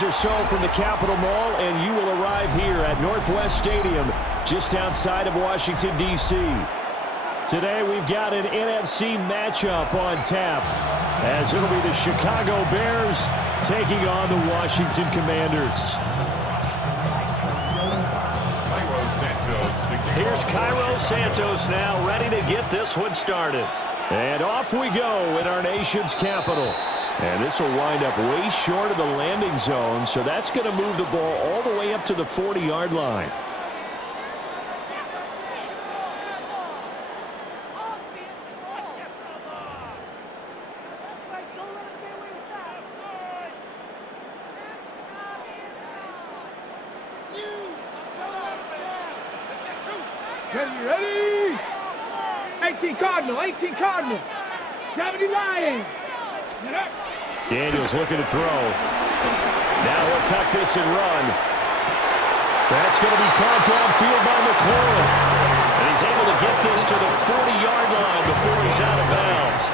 Or so from the Capitol Mall, and you will arrive here at Northwest Stadium just outside of Washington, D.C. Today we've got an NFC matchup on tap, as it'll be the Chicago Bears taking on the Washington Commanders. Here's Cairo Santos now, ready to get this one started. And off we go in our nation's capital. And this will wind up way short of the landing zone, so that's going to move the ball all the way up to the 40-yard line. Ready? 18 Cardinal, 18 Cardinal. 70 Lions. Daniels looking to throw. Now he'll tuck this and run. That's going to be caught downfield by McLaurin. And he's able to get this to the 40-yard line before he's out of bounds.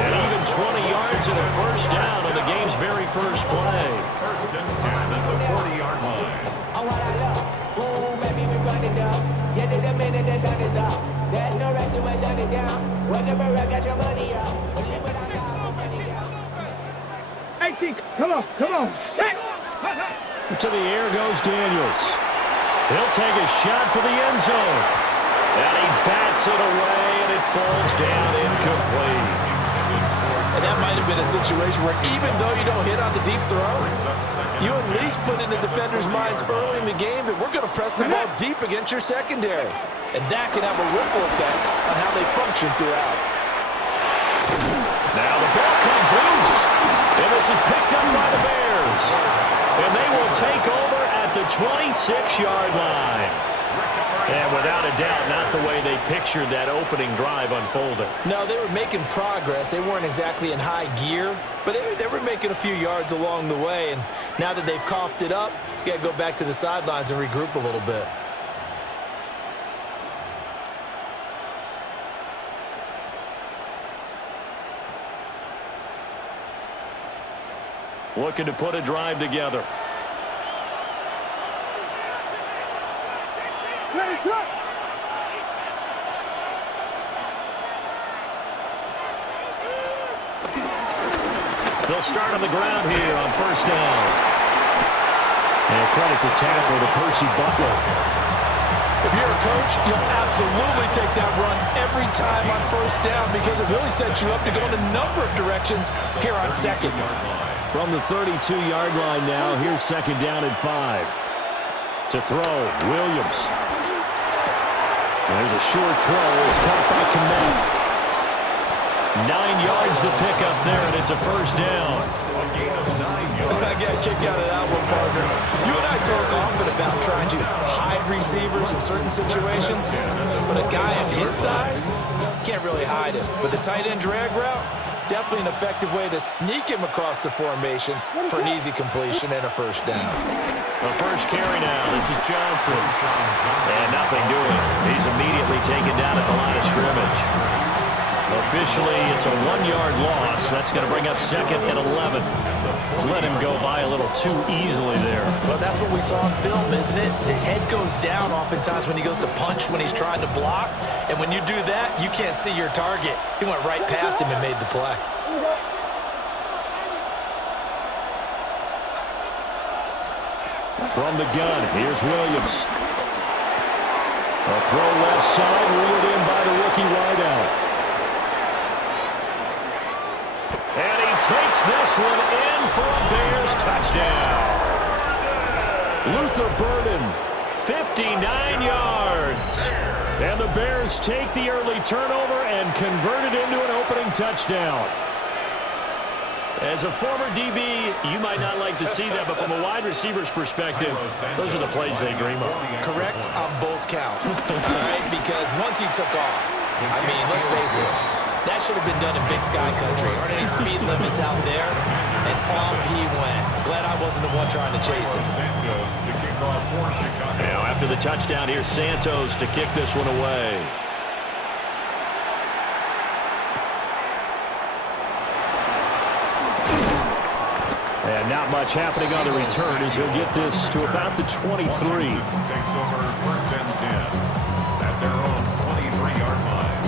And even 20 yards and a first down on the game's very first play. First and 10 at the 40-yard line. Oh, what I love. Ooh, baby, we run it down. Yeah, the minute the sun is up. There's no rest to shut it down. Whenever I got your money up. Believe what I got. 18, come on, set. To the air goes Daniels. He'll take a shot for the end zone. And he bats it away, and it falls down incomplete. And that might have been a situation where even though you don't hit on the deep throw, you at least put in the defender's minds early in the game that we're going to press the ball deep against your secondary. And that can have a ripple effect on how they function throughout. Now the ball comes loose. And this is picked up by the Bears. And they will take over at the 26-yard line. And without a doubt, not the way they pictured that opening drive unfolding. No, they were making progress. They weren't exactly in high gear, but they were making a few yards along the way. And now that they've coughed it up, you got to go back to the sidelines and regroup a little bit. Looking to put a drive together. They'll start on the ground here on first down. And credit the tackle to Percy Butler. If you're a coach, you'll absolutely take that run every time on first down because it really sets you up to go in a number of directions here on second. From the 32-yard line now, here's second down and 5. To throw, Williams. There's a short throw. It's caught by Kmet. 9 yards to pick up there, and it's a first down. I got a kick out of that one, partner. You and I talk often about trying to hide receivers in certain situations, but a guy of his size can't really hide him. But the tight end drag route, definitely an effective way to sneak him across the formation for an easy completion and a first down. The first carry now. This is Johnson. And nothing doing. He's immediately taken down at the line of scrimmage. Officially, it's a 1-yard loss. That's going to bring up second and 11. Let him go by a little too easily there. Well, that's what we saw on film, isn't it? His head goes down oftentimes when he goes to punch, when he's trying to block. And when you do that, you can't see your target. He went right past him and made the play. From the gun, here's Williams. A throw left side, reeled in by the rookie wideout. And he takes this one in for a Bears touchdown. Luther Burden, 59 yards. And the Bears take the early turnover and convert it into an opening touchdown. As a former DB, you might not like to see that, but from a wide receiver's perspective, those are the plays they dream of. Correct on both counts, all right? Because once he took off, I mean, let's face it, that should have been done in Big Sky Country. Aren't any speed limits out there? And off he went. Glad I wasn't the one trying to chase him. Now, after the touchdown, here's Santos to kick this one away. And not much happening on the return as he'll get this to about the 23. Takes over 1st and 10 at their own 23-yard line.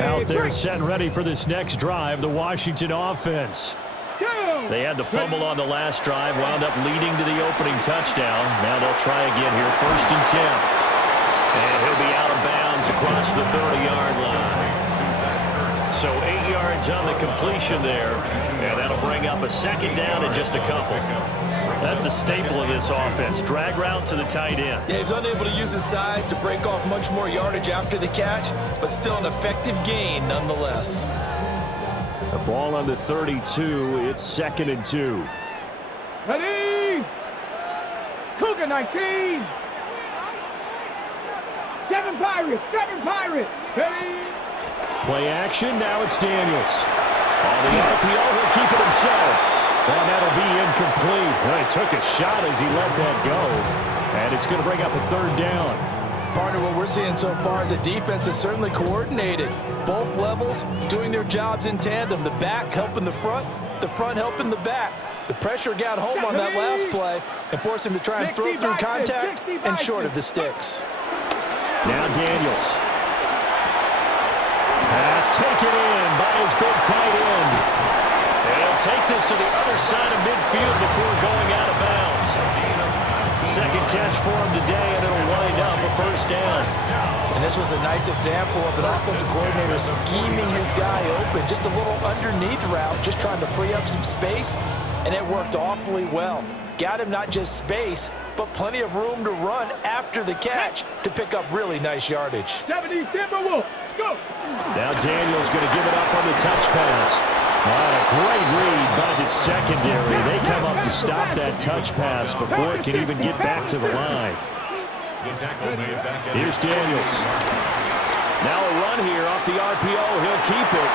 Out there set and ready for this next drive, the Washington offense. They had the fumble on the last drive, wound up leading to the opening touchdown. Now they'll try again here, 1st and 10. And he'll be out of bounds across the 30-yard line. So 8 yards on the completion there, and that'll bring up a 2nd down and just a couple. That's a staple of this offense. Drag route to the tight end. Yeah, he's unable to use his size to break off much more yardage after the catch, but still an effective gain nonetheless. The ball on the 32. It's 2nd and 2. Ready? Cougar 19. 7 Pirates. 7 Pirates. Ready? Play action. Now it's Daniels. On the RPO, he'll keep it himself. And that'll be incomplete. Well, he took a shot as he let that go. And it's going to bring up a 3rd down. Partner, what we're seeing so far is the defense is certainly coordinated. Both levels doing their jobs in tandem. The back helping the front helping the back. The pressure got home on that last play and forced him to try and throw through contact and short of the sticks. Now Daniels. Pass taken in by his big tight end. And he'll take this to the other side of midfield before going out of bounds. 2nd catch for him today, and it'll wind up a 1st down. And this was a nice example of an offensive coordinator scheming his guy open. Just a little underneath route, just trying to free up some space, and it worked awfully well. Got him not just space, but plenty of room to run after the catch to pick up really nice yardage. 70 Timberwolves. Go. Now Daniels going to give it up on the touch pass. A great read by the secondary. They come up to stop that touch pass before it can even get back to the line. Here's Daniels. Now a run here off the RPO. He'll keep it.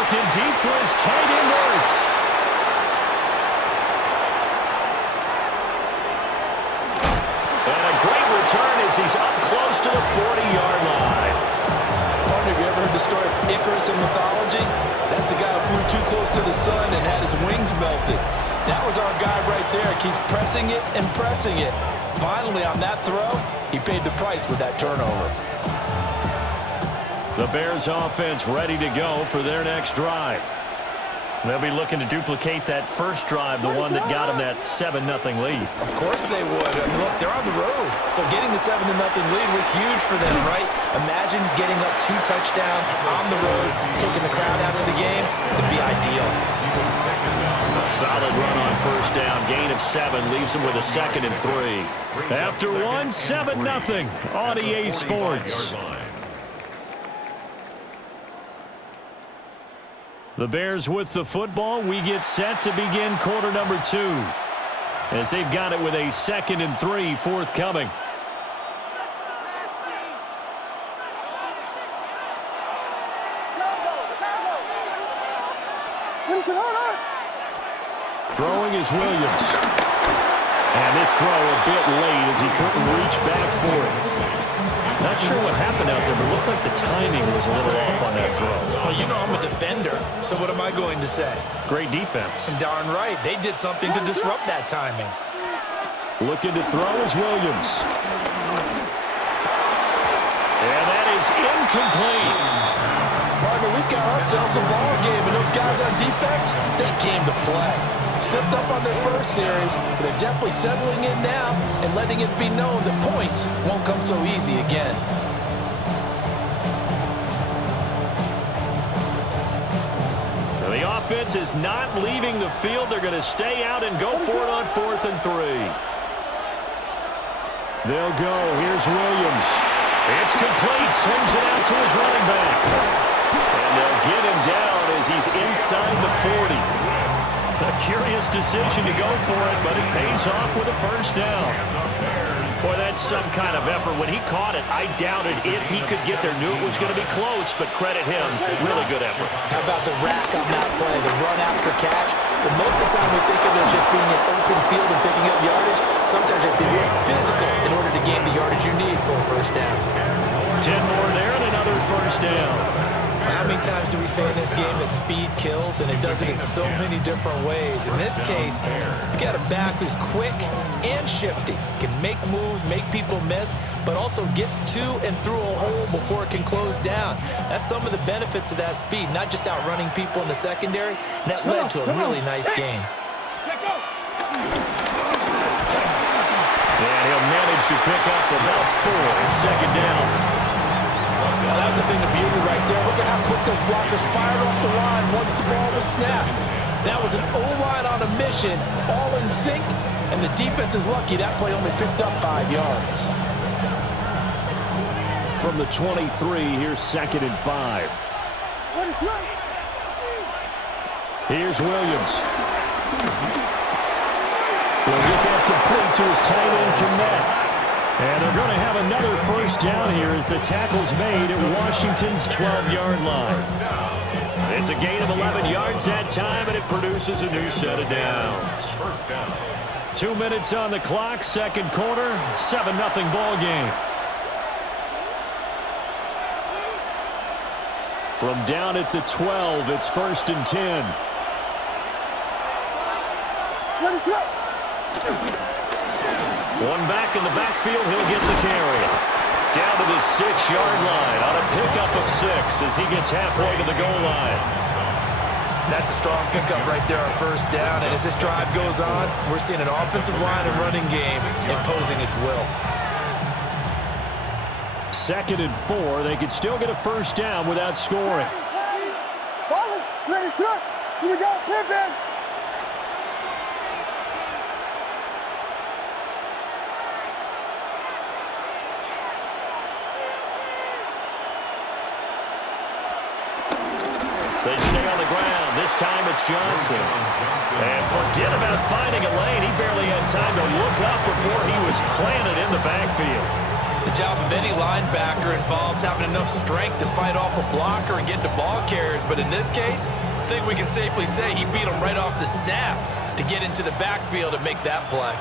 Looking deep for his tight end Ertz. And a great return as he's up close to the 40-yard line. Partner, have you ever heard the story of Icarus in mythology? That's the guy who flew too close to the sun and had his wings melted. That was our guy right there. Keeps pressing it and pressing it. Finally, on that throw, he paid the price with that turnover. The Bears offense ready to go for their next drive. They'll be looking to duplicate that first drive, the one that got them that 7-0 lead. Of course they would. I mean, look, they're on the road. So getting the 7-0 lead was huge for them, right? Imagine getting up 2 touchdowns on the road, taking the crowd out of the game. It'd be ideal. A solid run on 1st down. Gain of 7 leaves them with a 2nd and 3. After 1, 7-0 on EA Sports. The Bears with the football. We get set to begin quarter number 2 as they've got it with a 2nd and 3 forthcoming. Throwing is Williams. And this throw a bit late as he couldn't reach back for it. Not sure what happened out there, but it looked like the timing was a little off on that throw. Well, you know I'm a defender, so what am I going to say? Great defense. Darn right. They did something to disrupt that timing. Looking to throw is Williams. And that is incomplete. Partner, we've got ourselves a ball game, and those guys on defense, they came to play. Slipped up on their first series, but they're definitely settling in now and letting it be known that points won't come so easy again. Now the offense is not leaving the field. They're going to stay out and go for it on 4th and 3. They'll go. Here's Williams. It's complete. Swings it out to his running back. And they'll get him down as he's inside the 40. A curious decision to go for it, but it pays off with a 1st down. Boy, that's some kind of effort. When he caught it, I doubted if he could get there. Knew it was going to be close, but credit him. Really good effort. How about the rack on that play, the run after catch? But most of the time we think of it as just being an open field and picking up yardage. Sometimes you have to be real physical in order to gain the yardage you need for a first down. 10 more there and another first down. How many times do we say in this game that speed kills, and it does it in so many different ways? In this case, you got a back who's quick and shifty, can make moves, make people miss, but also gets to and through a hole before it can close down. That's some of the benefits of that speed, not just outrunning people in the secondary, and that led to a really nice gain. And he'll manage to pick up about 4 in second down. Well, that was a thing of beauty right there. Look at how quick those blockers fired off the line once the ball was snapped. That was an O-line on a mission, all in sync, and the defense is lucky that play only picked up 5 yards. From the 23, here's 2nd and 5. Here's Williams. He'll get that complete to his tight end, Kmet. And they're going to have another first down here as the tackle's made at Washington's 12-yard line. It's a gain of 11 yards that time, and it produces a new set of downs. 2 minutes on the clock, second quarter, 7-0 ball game. From down at the 12, it's 1st and 10. One back in the backfield, he'll get the carry. Down to the 6-yard line on a pickup of 6 as he gets halfway to the goal line. That's a strong pickup right there on first down, and as this drive goes on, we're seeing an offensive line and running game imposing its will. 2nd and 4, they could still get a first down without scoring. Ready, sir. Here we go. Pippin. They stay on the ground. This time it's Johnson. And forget about finding a lane. He barely had time to look up before he was planted in the backfield. The job of any linebacker involves having enough strength to fight off a blocker and get to ball carriers. But in this case, I think we can safely say he beat him right off the snap to get into the backfield and make that play.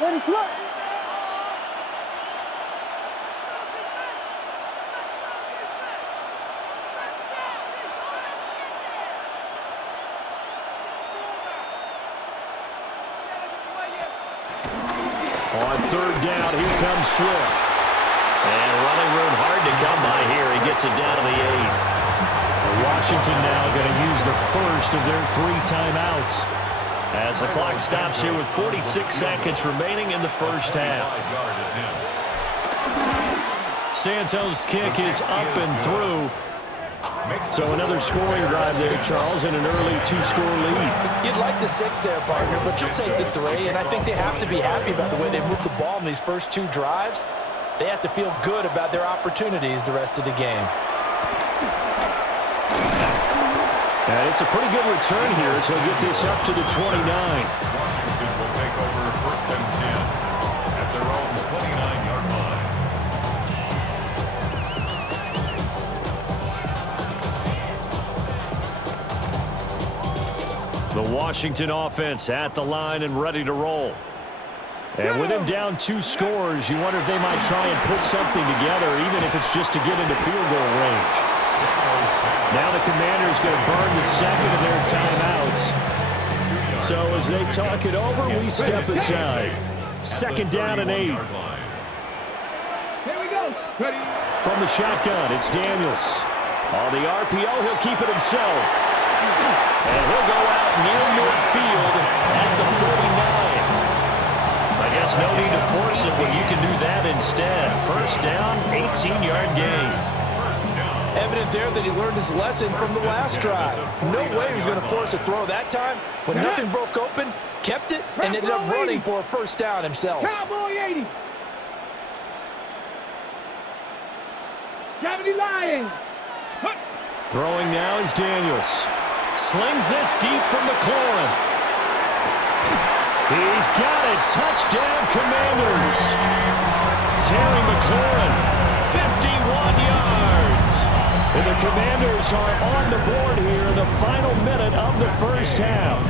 Ready, sir. On 3rd down, here comes Swift. And running room hard to come by here. He gets it down to the 8. Washington now going to use the first of their 3 timeouts as the clock stops here with 46 seconds remaining in the first half. Santos' kick is up and through. So another scoring drive there, Charles, and an early 2-score lead. You'd like the 6 there, partner, but you'll take the 3, and I think they have to be happy about the way they moved the ball in these first 2 drives. They have to feel good about their opportunities the rest of the game. And it's a pretty good return here, so he'll get this up to the 29. Washington will take over 1st and 10 at their own 29-yard line. The Washington offense at the line and ready to roll. And with him down 2 scores, you wonder if they might try and put something together, even if it's just to get into field goal range. Now the Commanders going to burn the 2nd of their timeouts. So as they talk it over, we step aside. 2nd down and 8. Here we go. Ready. From the shotgun, it's Daniels. On the RPO, he'll keep it himself. And he'll go out near midfield at the 49. I guess no need to force it when you can do that instead. First down, 18-yard gain. Evident there that he learned his lesson from the last drive. No way he was going to force a throw that time. When nothing broke open, kept it, and ended up running for a first down himself. Cowboy 80. 70 Lions. Throwing now is Daniels. Slings this deep from McLaurin. He's got it. Touchdown, Commanders. Terry McLaurin, 51 yards. And the Commanders are on the board here in the final minute of the first half.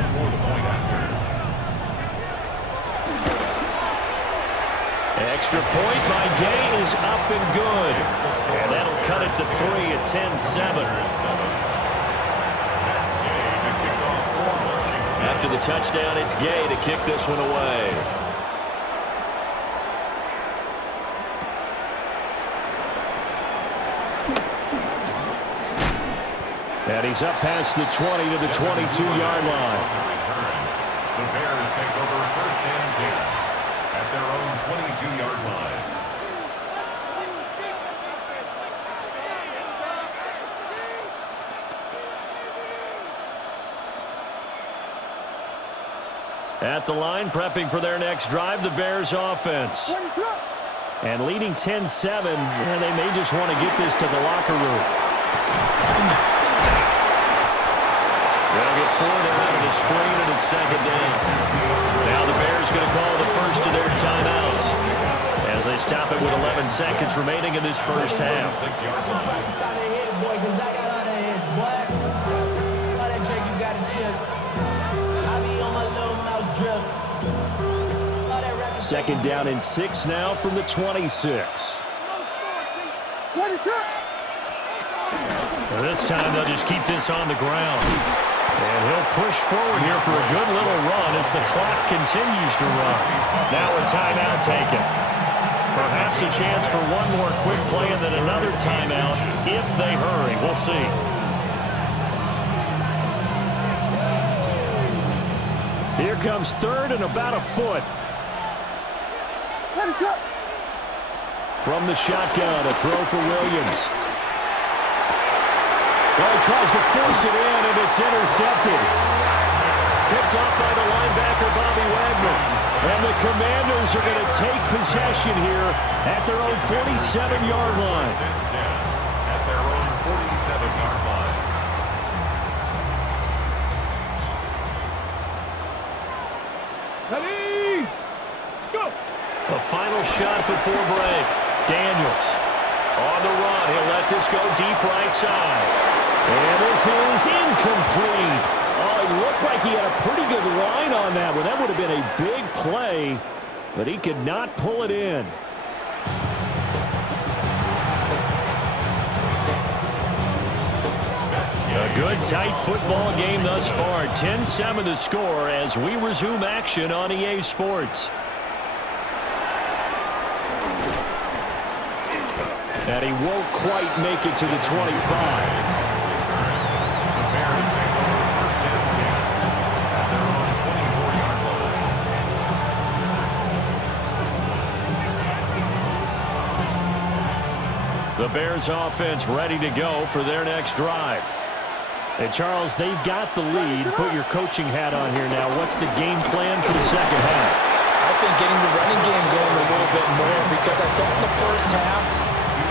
Extra point by Gay is up and good. And that'll cut it to 3 at 10-7. After the touchdown, it's Gay to kick this one away. And he's up past the 20 to the 22-yard line. The Bears take over first and 10 at their own 22-yard line. At the line, prepping for their next drive, the Bears offense. And leading 10-7, they may just want to get this to the locker room. They'll get 4 down and a screen, and it's second down. Now the Bears going to call the first of their timeouts as they stop it with 11 seconds remaining in this first half. Second down and 6 now from the 26. This time they'll just keep this on the ground. And he'll push forward here for a good little run as the clock continues to run. Now a timeout taken. Perhaps a chance for one more quick play and then another timeout if they hurry. We'll see. Here comes third and about a foot. From the shotgun, a throw for Williams. Well, he tries to force it in, and it's intercepted. Picked off by the linebacker, Bobby Wagner. And the Commanders are going to take possession here at their own 47-yard line. At their own 47-yard line. Ready? Let's go. A final shot before break. Daniels on the run. He'll let this go deep right side. And this is incomplete. Oh, it looked like he had a pretty good line on that one. That would have been a big play, but he could not pull it in. A good, tight football game thus far. 10-7 the score as we resume action on EA Sports. And he won't quite make it to the 25. The Bears offense ready to go for their next drive. And Charles, they've got the lead. Put your coaching hat on here now. What's the game plan for the second half? I think getting the running game going a little bit more, because I thought in the first half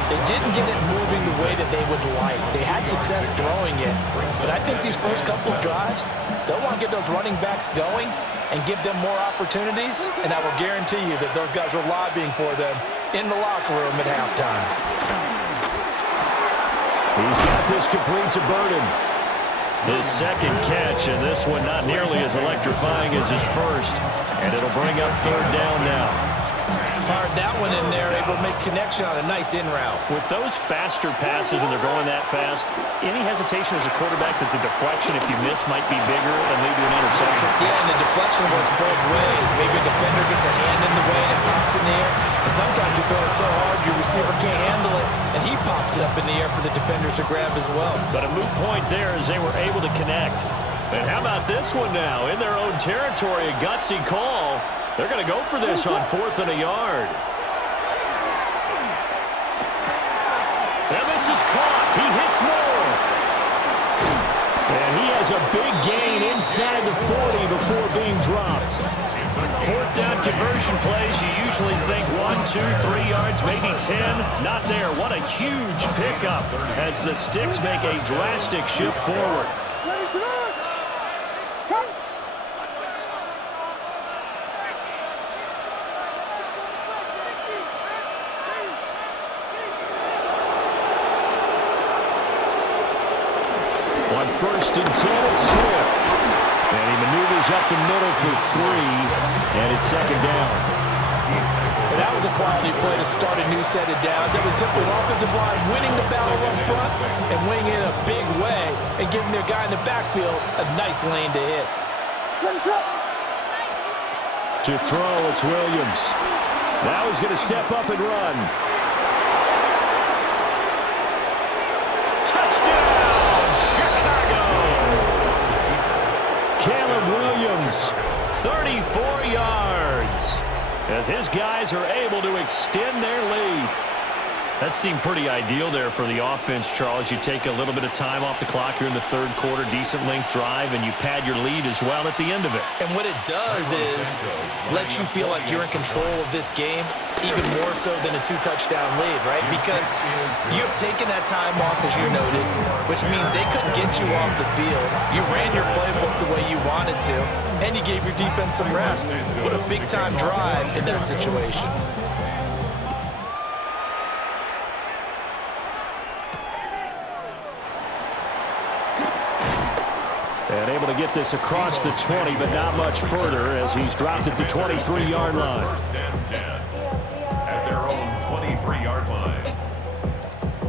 they didn't get it moving the way that they would like. They had success throwing it, but I think these first couple of drives, they'll want to get those running backs going and give them more opportunities, and I will guarantee you that those guys were lobbying for them in the locker room at halftime. He's got this complete to Burden. His second catch, and this one not nearly as electrifying as his first. And it'll bring up third down now. Fired that one in there, able to make connection on a nice in route. With those faster passes and they're going that fast, any hesitation as a quarterback that the deflection, if you miss, might be bigger and lead to an interception? Yeah, and the deflection works both ways. Maybe a defender gets a hand in the way and it pops in the air. And sometimes you throw it so hard your receiver can't handle it, and he pops it up in the air for the defenders to grab as well. But a moot point there as they were able to connect. And how about this one now? In their own territory, a gutsy call. They're going to go for this on 4th and a yard. And this is caught. He hits more. And he has a big gain inside the 40 before being dropped. 4th down conversion plays, you usually think 1, 2, 3 yards, maybe 10. Not there. What a huge pickup as the Sticks make a drastic shift forward. first and 10. It's Swift. And he maneuvers up the middle for 3, and it's second down. And that was a quality play to start a new set of downs. That was simply an offensive line winning the battle up front and winning it in a big way and giving their guy in the backfield a nice lane to hit. To throw, it's Williams. Now he's going to step up and run. Touchdown, Chicago! Caleb Williams, 34 yards, as his guys are able to extend their lead. That seemed pretty ideal there for the offense, Charles. You take a little bit of time off the clock here in the third quarter, decent length drive, and you pad your lead as well at the end of it. And what it does is let you feel like you're in control of this game, even more so than a 2-touchdown lead, right? Because you've taken that time off, as you noted, which means they couldn't get you off the field. You ran your playbook the way you wanted to, and you gave your defense some rest. What a big-time drive in that situation. And able to get this across the 20, but not much further as he's dropped at the 23-yard line. First and 10 at their own 23-yard line.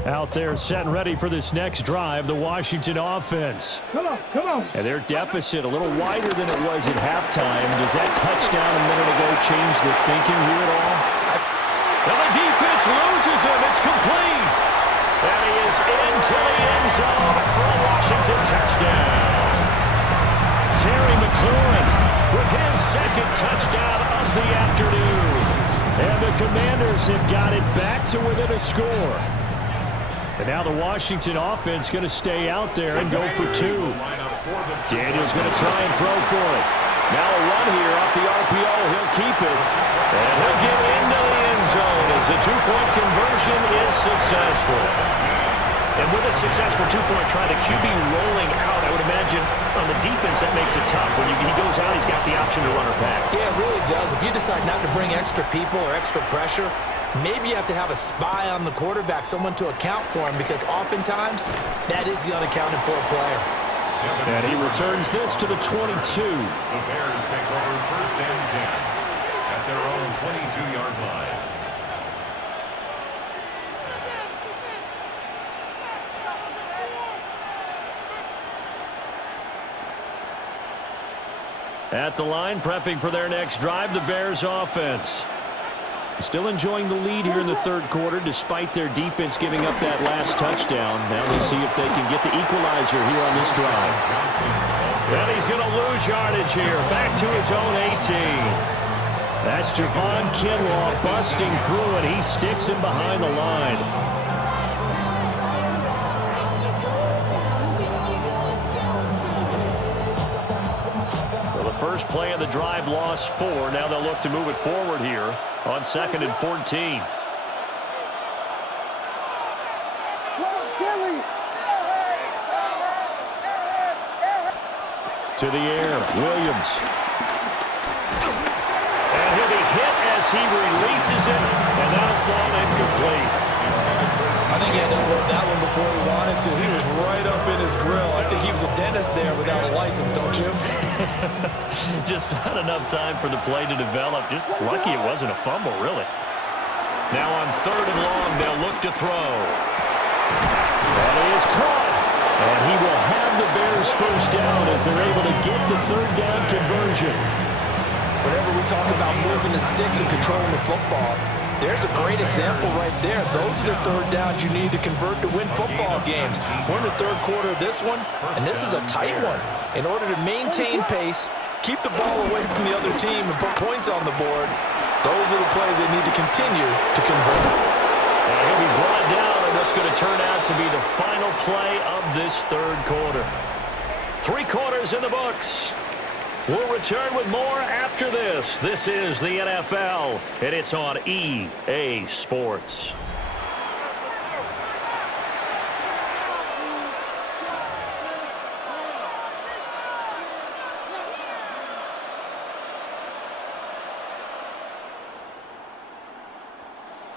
Out there set and ready for this next drive, the Washington offense. Come on, come on. And their deficit a little wider than it was at halftime. Does that touchdown a minute ago change the thinking here at all? Now the defense loses him. It's complete. And he is into the end zone for a Washington touchdown. Terry McLaurin with his second touchdown of the afternoon. And the Commanders have got it back to within a score. And now the Washington offense going to stay out there and go for 2. Daniel's going to try and throw for it. Now a run here off the RPO. He'll keep it. And he'll get into the end zone as the 2-point conversion is successful. And with a successful 2-point try, the QB rolling out, I would imagine on the defense that makes it tough. When he goes out, he's got the option to run or pass. Yeah, it really does. If you decide not to bring extra people or extra pressure, maybe you have to have a spy on the quarterback, someone to account for him, because oftentimes that is the unaccounted for player. And he returns this to the 22. The Bears take over first and 10 at their own 22-yard line. At the line, prepping for their next drive, the Bears offense. Still enjoying the lead here in the third quarter, despite their defense giving up that last touchdown. Now we'll see if they can get the equalizer here on this drive. And he's going to lose yardage here, back to his own 18. That's Javon Kinlaw busting through, and he sticks him behind the line. First play of the drive, lost 4. Now they'll look to move it forward here on 2nd and 14. To the air, Williams. And he'll be hit as he releases it, and that'll fall incomplete. I think he had to unload that one before he wanted to. He was right up in his grill. I think he was a dentist there without a license, don't you? Just not enough time for the play to develop. Just lucky it wasn't a fumble, really. Now on 3rd and long, they'll look to throw. That is caught. And he will have the Bears first down as they're able to get the 3rd down conversion. Whenever we talk about moving the sticks and controlling the football, there's a great example right there. Those are the 3rd downs you need to convert to win football games. We're in the 3rd quarter of this one, and this is a tight one. In order to maintain pace, keep the ball away from the other team, and put points on the board, those are the plays they need to continue to convert. And he'll be brought down on what's going to turn out to be the final play of this 3rd quarter. 3 quarters in the books. We'll return with more after this. This is the NFL, and it's on EA Sports.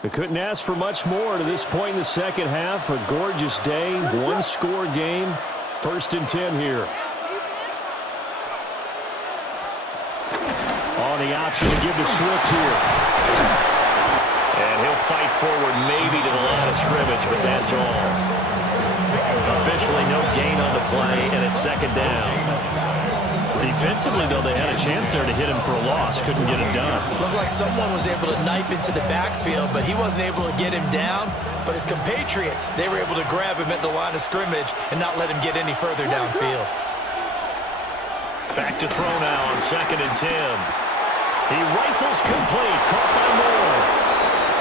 We couldn't ask for much more to this point in the second half. A gorgeous day, 1-score game. First and 10 here. On the option to give to Swift here. And he'll fight forward maybe to the line of scrimmage, but that's all. Officially no gain on the play, and it's second down. Defensively, though, they had a chance there to hit him for a loss. Couldn't get it done. Looked like someone was able to knife into the backfield, but he wasn't able to get him down. But his compatriots, they were able to grab him at the line of scrimmage and not let him get any further downfield. Back to throw now on second and 10. He rifles complete, caught by Moore.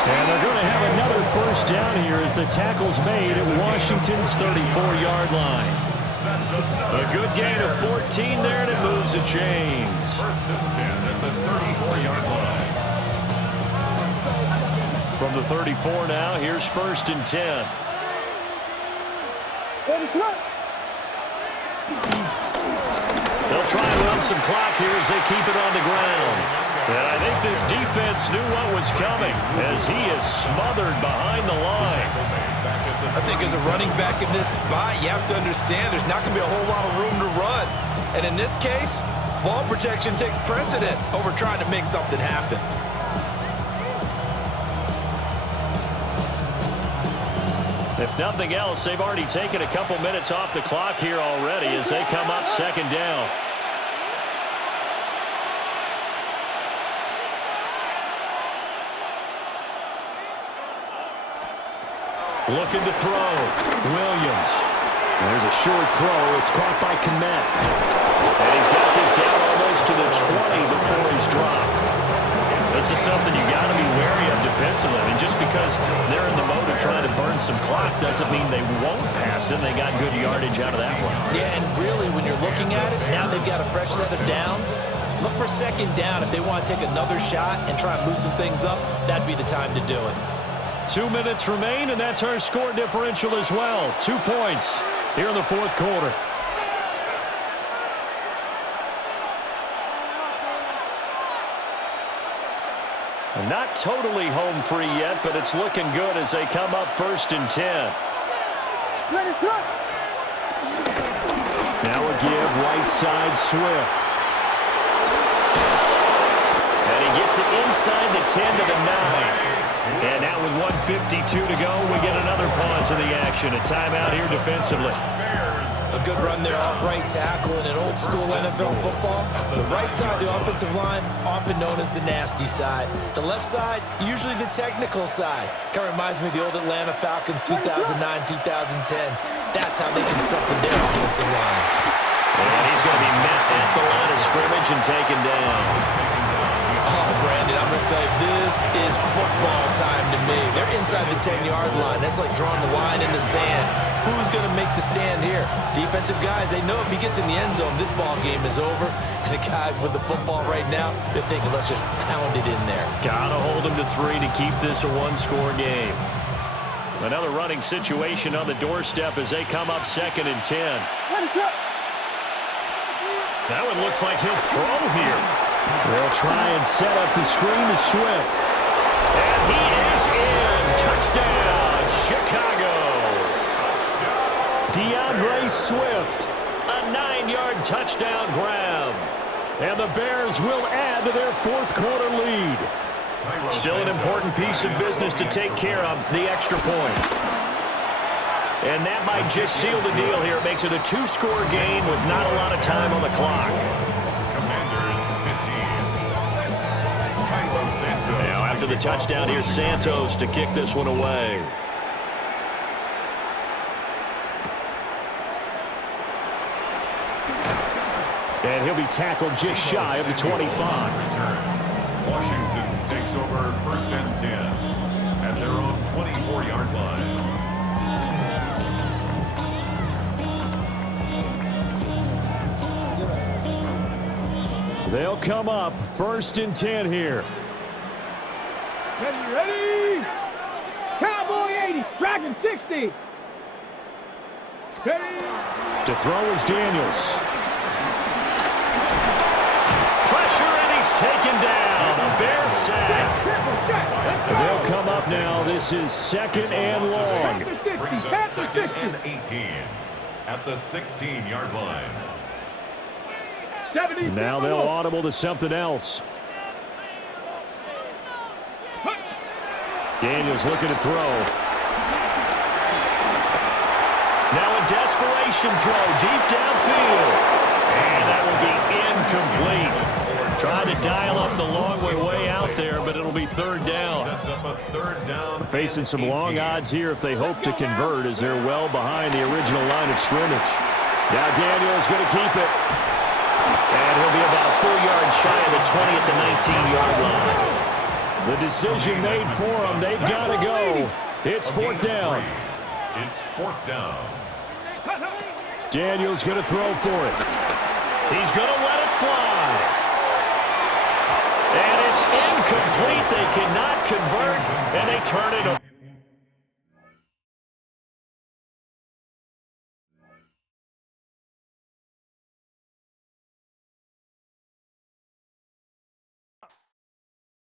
And they're going to have another first down here as the tackle's made at Washington's 34-yard line. A good gain of 14 there, and it moves the chains. First and 10 at the 34-yard line. From the 34 now, here's first and 10. They'll try and run some clock here as they keep it on the ground. And I think this defense knew what was coming as he is smothered behind the line. I think as a running back in this spot, you have to understand there's not going to be a whole lot of room to run. And in this case, ball protection takes precedent over trying to make something happen. If nothing else, they've already taken a couple minutes off the clock here already as they come up second down. Looking to throw. Williams. There's a short throw. It's caught by Kmet. And he's got this down almost to the 20 before he's dropped. This is something you got to be wary of defensively. I mean, just because they're in the mode of trying to burn some clock doesn't mean they won't pass it. They got good yardage out of that one. Yeah, and really, when you're looking at it, now they've got a fresh set of downs. Look for second down. If they want to take another shot and try and loosen things up, that'd be the time to do it. 2 minutes remain, and that's our score differential as well. 2 points here in the fourth quarter. Not totally home free yet, but it's looking good as they come up first and 10. Now a give right side Swift. And he gets it inside the 10 to the 9. And now with 1:52 to go, we get another pause of the action. A timeout here defensively. A good run there off right tackle in an old school NFL football. The right side, the offensive line, often known as the nasty side. The left side, usually the technical side. Kind of reminds me of the old Atlanta Falcons 2009-2010. That's how they constructed their offensive line. And he's going to be met at the line of scrimmage and taken down. Oh, Brandon, I'm going to tell you, this is football time to me. They're inside the 10-yard line. That's like drawing the line in the sand. Who's going to make the stand here? Defensive guys, they know if he gets in the end zone, this ball game is over. And the guys with the football right now, they're thinking, let's just pound it in there. Got to hold them to 3 to keep this a one-score game. Another running situation on the doorstep as they come up second and 10. That one looks like he'll throw here. They'll try and set up the screen to Swift. And he is in. Touchdown, Chicago. DeAndre Swift, a 9-yard touchdown grab. And the Bears will add to their fourth quarter lead. Still an important piece of business to take care of, the extra point. And that might just seal the deal here. It makes it a 2-score game with not a lot of time on the clock. Now after the touchdown, here's Santos to kick this one away. And he'll be tackled just shy of the 25. Washington takes over first and 10 at their own 24-yard line. They'll come up first and 10 here. Ready? Cowboy 80, Dragon 60. Ready? To throw is Daniels. Pressure, and he's taken down. A Bear sack. They'll come up now. This is second and long. Brings up second and 18. at the 16-yard line. 70. Now they'll audible to something else. Daniels looking to throw. Now a desperation throw deep downfield. And that will be incomplete. Trying to dial up the long way out there, but it'll be third down. Sets up a third down. Facing some long odds here if they hope to convert, as they're well behind the original line of scrimmage. Now Daniels going to keep it. And he'll be about 4 yards shy of the 20 at the 19-yard line. The decision made for them. They've got to go. It's fourth down. It's fourth down. Daniels going to throw for it. He's going to let it fly. And it's incomplete. They cannot convert, and they turn it over.